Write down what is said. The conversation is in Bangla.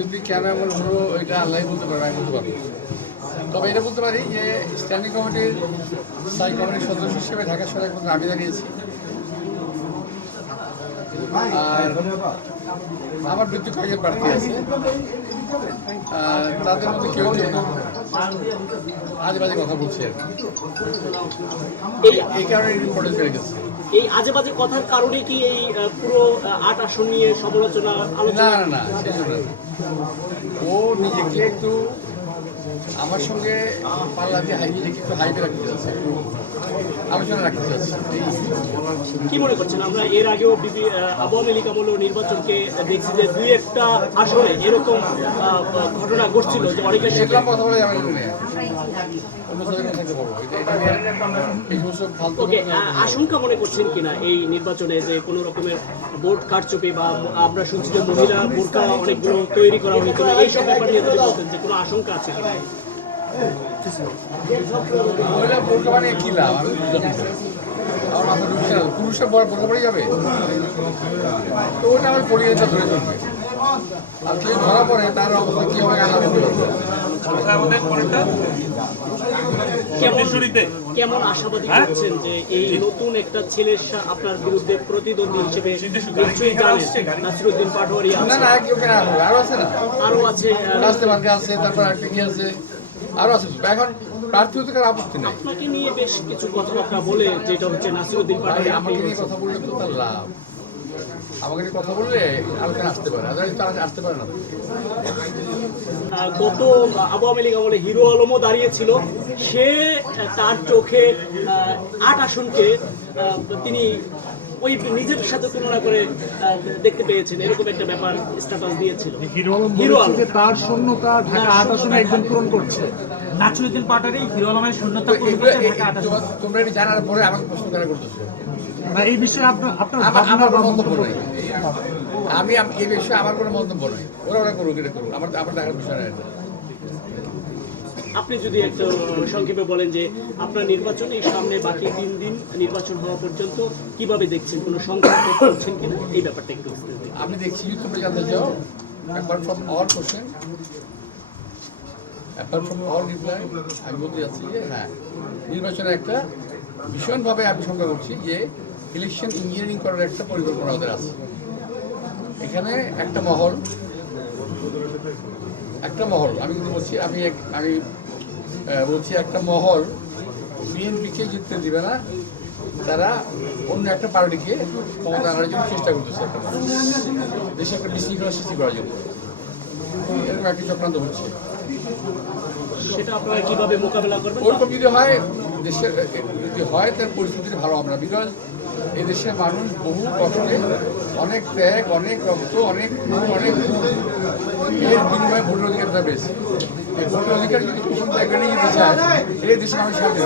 পরিস্থিতি কেন এমন হলো এটা আল্লাহ বলতে পারবে আমি বলতে পারব তবে এটা বলতে পারি যে স্ট্যান্ডিং কমিটির স্থায়ী কমিটির সদস্য হিসেবে ঢাকা শহরে এখন আমি দাঁড়িয়েছি। আর আমার মৃত্যু কয়েকজন প্রার্থী আছে। তাদের মধ্যে কেউ আজে বাজে কথা বলছে। এই এই কারণে ইম্পর্টেন্স বেড়ে গেছে। এই আজে বাজে কথার কারণে কি এই পুরো আট আসন নিয়ে সমালোচনা আলোচনা? না না ও নিজেকে একটু আমার সঙ্গে পাল্লা দিয়ে হাই নিজেকে একটু হাইপে রাখতে চাচ্ছে। আলোচনা রাখতে চাচ্ছে। কি মনে করছেন আমরা এর আগেও আওয়ামী লীগ আমল নির্বাচনকে দেখছি যে দুই একটা আসনে এরকম ঘটনা ঘটছিল যে সেগুলো কথা বলে যাবে আশঙ্কা মনে করছেন কিনা এই নির্বাচনে যে কোনো রকমের ভোট কারচুপি বা আমরা শুনছি যে মহিলা বোরকা অনেকগুলো তৈরি করা হয়েছিল এইসব ব্যাপার নিয়ে যদি বলতেন যে কোনো আশঙ্কা আছে কিনা? মহিলা বোরকা বানিয়ে কি লাভ? আমি বুঝলাম না। আমার মাথা ঢুকছে না পুরুষের বড় বোরকা পড়ে যাবে? তো ওটা আমার পড়িয়ে ধরে চলবে। আর কেউ ধরা পড়ে তার অবস্থা কি হবে কেমন আশাবাদী হচ্ছেন যে এই নতুন একটা ছেলের আপনার বিরুদ্ধে প্রতিদ্বন্দ্বী হিসেবে নিশ্চয়ই জানেন নাসিরুদ্দিন পাটোয়ারি না আছে। না কেউ কেন আরও আছে। না আরও আছে আছে তারপর একটা কি আছে? আরও আছে। এখন প্রার্থী হতে কারও আপত্তি নাই। আপনাকে নিয়ে বেশ কিছু কথাবার্তা বলে যেটা হচ্ছে নাসিরুদ্দিন পাটোয়ারি আমাকে নিয়ে কথা বললে তো তার লাভ। আমাকে নিয়ে কথা বললে আলোচনা আসতে পারে আদারওয়াইজ তারা আসতে পারে না। গত আওয়ামী লীগ আমলে হিরো আলমও দাঁড়িয়েছিল। সে তার চোখে আট আসনকে তিনি ওই নিজের সাথে তুলনা করে দেখতে পেয়েছেন। এরকম একটা ব্যাপার স্ট্যাটাস দিয়েছিল। হিরো আলম বলেছে তার শূন্যতা ঢাকা তার আট আসনে একজন পূরণ করছে। নাচুদ্দিন পাটারি হিরো আলমের শূন্যতা পূরণ করছে ঢাকা তোমার- তোমরা এটা জানার পরে আমাকে প্রশ্ন কেন করতেছো? না এই বিষয়ে আপনার আপনার আমার কোনো মন্তব্য নেই। আমি এই বিষয়ে আমার কোনো মন্তব্য নেই। ওরা ওরা করুক এটা করুক। আমার আমার দেখার বিষয় নেই। আপনি যদি একটু সংক্ষেপে বলেন যে আপনার নির্বাচন এই সামনে বাকি তিন দিন নির্বাচন হওয়া পর্যন্ত কীভাবে দেখছেন? কোনো সংখ্যা করছেন কিনা? এই ব্যাপারটা একটু আমি দেখছি তোমরা জানতে চাও আমি বলতে যাচ্ছি যে হ্যাঁ নির্বাচনে একটা ভীষণভাবে আমি সংখ্যা করছি যে ইলেকশন ইঞ্জিনিয়ারিং করার একটা পরিকল্পনা ওদের আছে। এখানে একটা মহল একটা মহল, আমি কিন্তু বলছি, আমি এক- আমি বলছি একটা মহল বিএনপিকে জিততে দিবে না তারা অন্য একটা পার্টিকে ক্ষমতা আনার জন্য চেষ্টা করতেছে দেশে একটা বিশৃঙ্খলা সৃষ্টি করার জন্য। এরকম একটি চক্রান্ত হচ্ছে। সেটা আপনারা কীভাবে মোকাবেলা করবেন? ওরকম যদি হয় দেশের যদি হয় তার পরিস্থিতি ভালো আমরা। বিকজ এই দেশের মানুষ বহু কষ্টে অনেক ত্যাগ, অনেক রক্ত, অনেক অনেক এর বিনিময়ে ভোটের অধিকারটা পেয়েছে এই ভোটের অধিকার যদি কোনো ত্যাগ নিয়ে যেতে চায় এই দেশে মানুষ সাথে